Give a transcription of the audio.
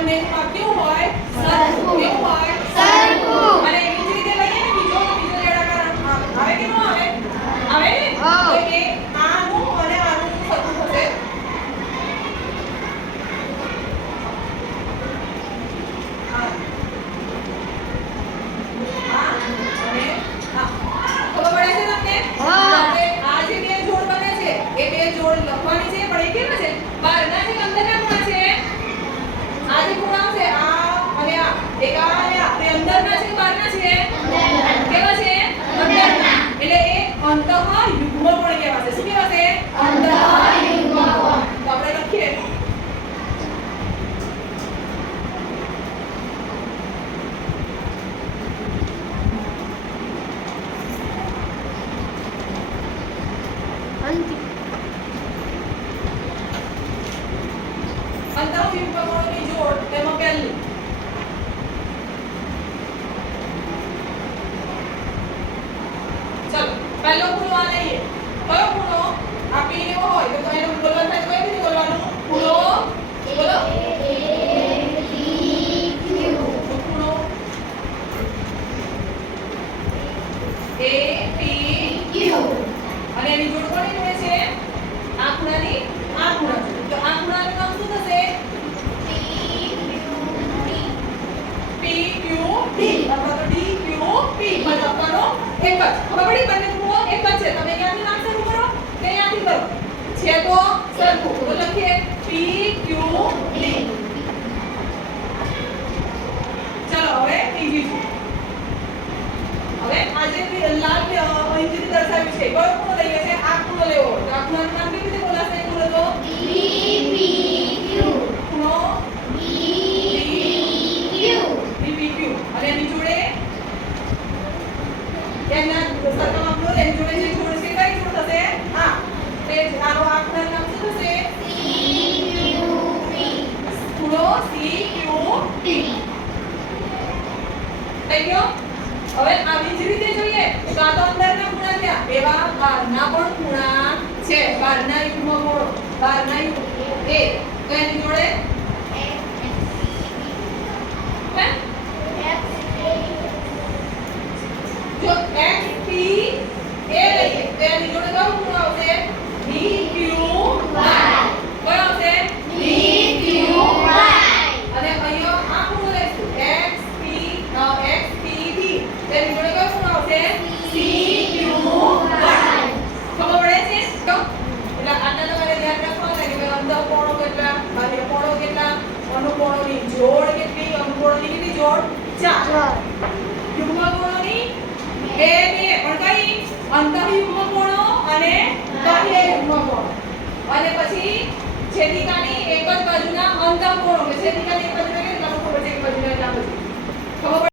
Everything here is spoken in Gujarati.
બંનેમાં કેવું હોય સરખું કેવું હોય સરખું અને એવી જ રીતે લઈએ ને બીજો રેડાકાર આવે કે ન આવે આવે ને તો એ આનું અને આનું સરખું થશે લખવાની છે પણ એ કેવા છે બહારના છે અંદરના ખૂણા છે આ જે ખૂણા છે આ અને આ એક આ અને આ તે અંદરના છે બહારના છે કેવા છે અંદરના એટલે એ અંતઃ યુગ્મ કોણ કહેવાશે શું કહેવાશે અંતઃ યુગ્મ કોણ તો આપણે લખીએ અંતઃયુગ્મકોણોની જોડ તેમાં પહેલી ચલો પહેલો ખૂણો આ લઈએ કયો ખૂણો આ P એવો હોય તો એનું બોલવાનું થાય કઈ રીતે બોલવાનું ખૂણો બોલો ખૂણો APQ અને એની જોડ કોની જોડે છે આ ખૂણાની આ ખૂણા તો આ ખૂણાનું નામ શું થશે PQD અથવા તો DQP પણ લખવાનો એક જ ખબર પડી બંને ખૂણો એક જ છે તમે ક્યાંથી નામ શરૂ કરો કે અહીંયાથી કરો છે તો સરખું તો લખીએ PQD ચલો હવે ત્રીજી હવે આજે લાલ અહીંથી દર્શાવ્યું છે કયો ખૂણો લઈએ છે આ ખૂણો લેવો તો આ ખૂણાનું નામ કેવી રીતે બોલાશે ખૂણો તો ખૂણો BPQ અને એની જોડે એના સરખા માપનો એની જોડે જે જોડ છે કઈ જોડ થશે આ તે આનો આ ખૂણાનું નામ શું થશે ખૂણો CQT થઈ ગયો હવે આવી જ રીતે જોઈએ તો આ તો અંદરના ખૂણા થયા એવા બહારના પણ ખૂણા છે બહારના યુગ્મ કોણ બહારના યુગ્મ એ તો એની જોડે જો XP એ લઈએ તો એની જોડે કયો ખૂણો આવશે DQY કયો આવશે DQY અને અહીંયા આ ખૂણો લઈશું XPB તેની જોડે કયો ખૂણો આવશે CQY ખબર પડે છે તો એટલે આટલા તમારે ધ્યાન રાખવાનું છે કે અંતઃકોણો કેટલા બાહ્ય કોણો કેટલા અનુકોણોની જોડ કેટલી અનુકોણોની કેટલી જોડ 4 યુગ્મકોણોની બે પણ કઈ અંતઃયુગ્મકોણો અને બાહ્ય યુગ્મકોણો અને પછી છેદિકાની એક જ બાજુના અંતઃકોણો કે છેદિકાની એક બાજુના કેટલા ખબર છે એક બાજુના એટલા પછી ખબર